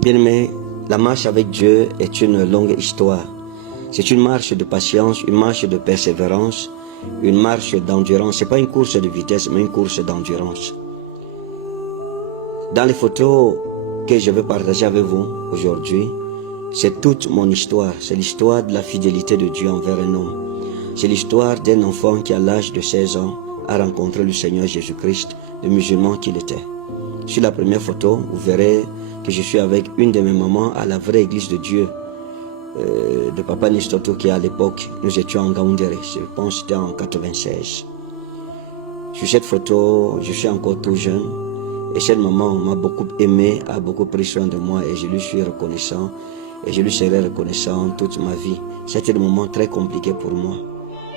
Bien-aimé, la marche avec Dieu est une longue histoire. C'est une marche de patience, une marche de persévérance, une marche d'endurance. Ce n'est pas une course de vitesse, mais une course d'endurance. Dans les photos que je veux partager avec vous aujourd'hui, c'est toute mon histoire. C'est l'histoire de la fidélité de Dieu envers un homme. C'est l'histoire d'un enfant qui, à l'âge de 16 ans, a rencontré le Seigneur Jésus-Christ, le musulman qu'il était. Sur la première photo, vous verrez que je suis avec une de mes mamans à la vraie église de Dieu, de Papa Nistoto, qui à l'époque, nous étions en Gaoundéré. Je pense que c'était en 96. Sur cette photo, je suis encore tout jeune. Et cette maman m'a beaucoup aimé, a beaucoup pris soin de moi et je lui suis reconnaissant. Et je lui serai reconnaissant toute ma vie. C'était des moments très compliqués pour moi.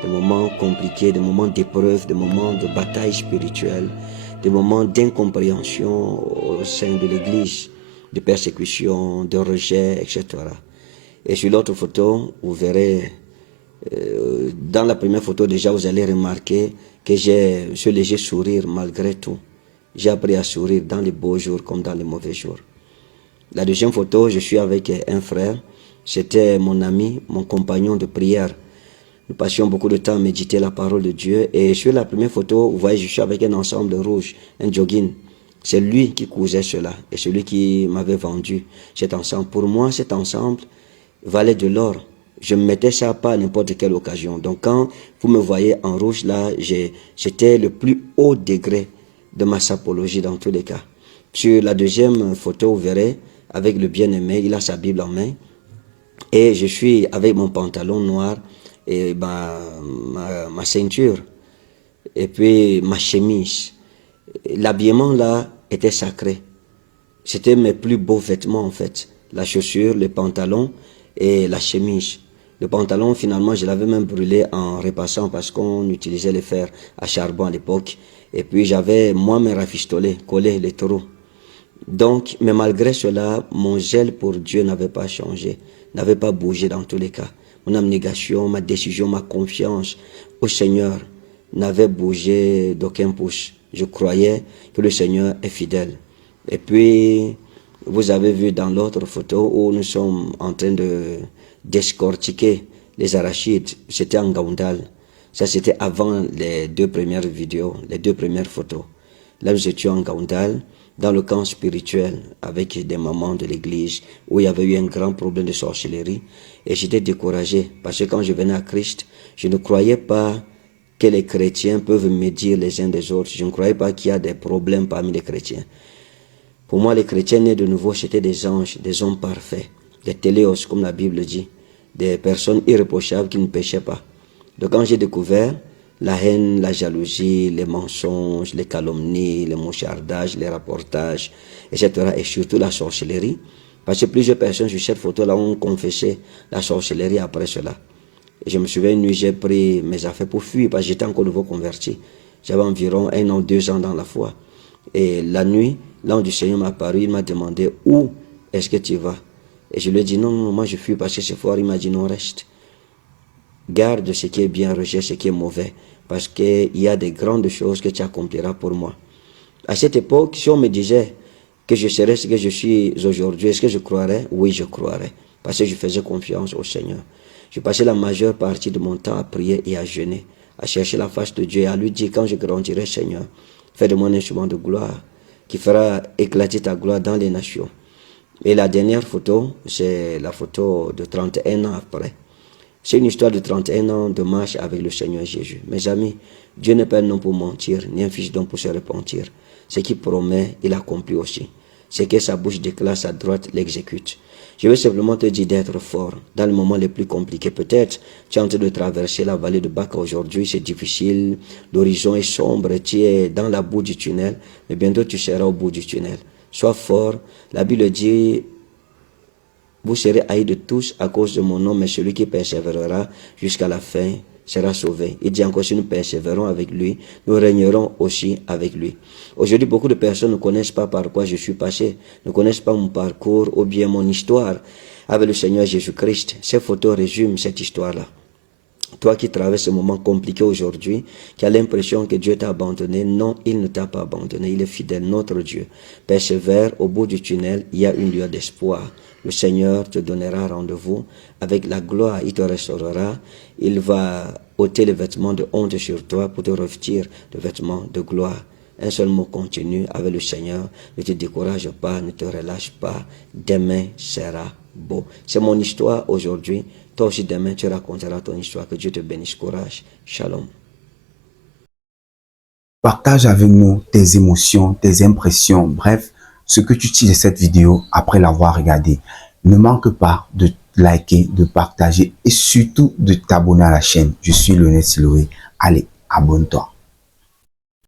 Des moments compliqués, des moments d'épreuve, des moments de bataille spirituelle, des moments d'incompréhension au sein de l'église, de persécution, de rejet, etc. Et sur l'autre photo, vous verrez, dans la première photo déjà, vous allez remarquer que j'ai ce léger sourire malgré tout. J'ai appris à sourire dans les beaux jours comme dans les mauvais jours. La deuxième photo, je suis avec un frère. C'était mon ami, mon compagnon de prière. Nous passions beaucoup de temps à méditer la parole de Dieu. Et sur la première photo, vous voyez, je suis avec un ensemble rouge, un jogging. C'est lui qui cousait cela et celui qui m'avait vendu cet ensemble. Pour moi, cet ensemble valait de l'or. Je ne mettais ça pas à n'importe quelle occasion. Donc quand vous me voyez en rouge là, c'était le plus haut degré de ma sapologie dans tous les cas. Sur la deuxième photo, vous verrez, avec le bien-aimé, il a sa Bible en main. Et je suis avec mon pantalon noir et ma ceinture. Et puis ma chemise. L'habillement là était sacré. C'était mes plus beaux vêtements en fait. La chaussure, le pantalon et la chemise. Le pantalon, finalement, je l'avais même brûlé en repassant parce qu'on utilisait les fers à charbon à l'époque. Et puis j'avais moi-même rafistolé, collé les trous. Donc, mais malgré cela, mon zèle pour Dieu n'avait pas changé, n'avait pas bougé dans tous les cas. Mon abnégation, ma décision, ma confiance au Seigneur n'avait bougé d'aucun pouce. Je croyais que le Seigneur est fidèle. Et puis, vous avez vu dans l'autre photo où nous sommes en train de décortiquer les arachides. C'était en Gaoundal. Ça, c'était avant les deux premières vidéos, les deux premières photos. Là, nous étions en Gaoundal, dans le camp spirituel, avec des mamans de l'église, où il y avait eu un grand problème de sorcellerie. Et j'étais découragé, parce que quand je venais à Christ, je ne croyais pas que les chrétiens peuvent médire les uns des autres. Je ne croyais pas qu'il y a des problèmes parmi les chrétiens. Pour moi, les chrétiens nés de nouveau, c'était des anges, des hommes parfaits, des téléos, comme la Bible dit, des personnes irréprochables qui ne péchaient pas. Donc quand j'ai découvert la haine, la jalousie, les mensonges, les calomnies, les mouchardages, les rapportages, etc. et surtout la sorcellerie, parce que plusieurs personnes sur cette photo-là ont confessé la sorcellerie après cela. Et je me souviens, une nuit, j'ai pris mes affaires pour fuir parce que j'étais encore nouveau converti. J'avais environ 1 an, 2 ans dans la foi. Et la nuit, l'ange du Seigneur m'a apparu, il m'a demandé où est-ce que tu vas. Et je lui ai dit non, non, moi je fuis parce que c'est fort. Il m'a dit non, reste. Garde ce qui est bien, rejette ce qui est mauvais. Parce qu'il y a des grandes choses que tu accompliras pour moi. À cette époque, si on me disait que je serais ce que je suis aujourd'hui, est-ce que je croirais? Oui, je croirais. Parce que je faisais confiance au Seigneur. Je passais la majeure partie de mon temps à prier et à jeûner, à chercher la face de Dieu et à lui dire quand je grandirai, Seigneur, fais de moi un instrument de gloire qui fera éclater ta gloire dans les nations. Et la dernière photo, c'est la photo de 31 ans après. C'est une histoire de 31 ans de marche avec le Seigneur Jésus. Mes amis, Dieu n'est pas un homme pour mentir, ni un fils d'homme pour se repentir. Ce qu'il promet, il accomplit aussi. Ce que sa bouche déclare, sa droite l'exécute. Je veux simplement te dire d'être fort dans les moments les plus compliqués. Peut-être tu es en train de traverser la vallée de Baca aujourd'hui, c'est difficile, l'horizon est sombre, tu es dans la boue du tunnel, mais bientôt tu seras au bout du tunnel. Sois fort. La Bible dit, vous serez haïs de tous à cause de mon nom, mais celui qui persévérera jusqu'à la fin sera sauvé. Il dit encore, si nous persévérons avec lui, nous régnerons aussi avec lui. Aujourd'hui, beaucoup de personnes ne connaissent pas par quoi je suis passé, ne connaissent pas mon parcours ou bien mon histoire avec le Seigneur Jésus-Christ. Ces photos résument cette histoire-là. Toi qui traverses ce moment compliqué aujourd'hui, qui as l'impression que Dieu t'a abandonné, non, il ne t'a pas abandonné, il est fidèle, notre Dieu. Persévère, au bout du tunnel, il y a une lueur d'espoir. Le Seigneur te donnera rendez-vous avec la gloire, il te restaurera, il va ôter les vêtements de honte sur toi pour te revêtir de vêtements de gloire. Un seul mot continue avec le Seigneur, ne te décourage pas, ne te relâche pas, demain sera beau. C'est mon histoire aujourd'hui. Toi aussi demain, tu raconteras ton histoire. Que Dieu te bénisse. Courage. Shalom. Partage avec nous tes émotions, tes impressions, bref, ce que tu tires de cette vidéo après l'avoir regardée. Ne manque pas de liker, de partager et surtout de t'abonner à la chaîne. Je suis Lionel Siloué. Allez, abonne-toi.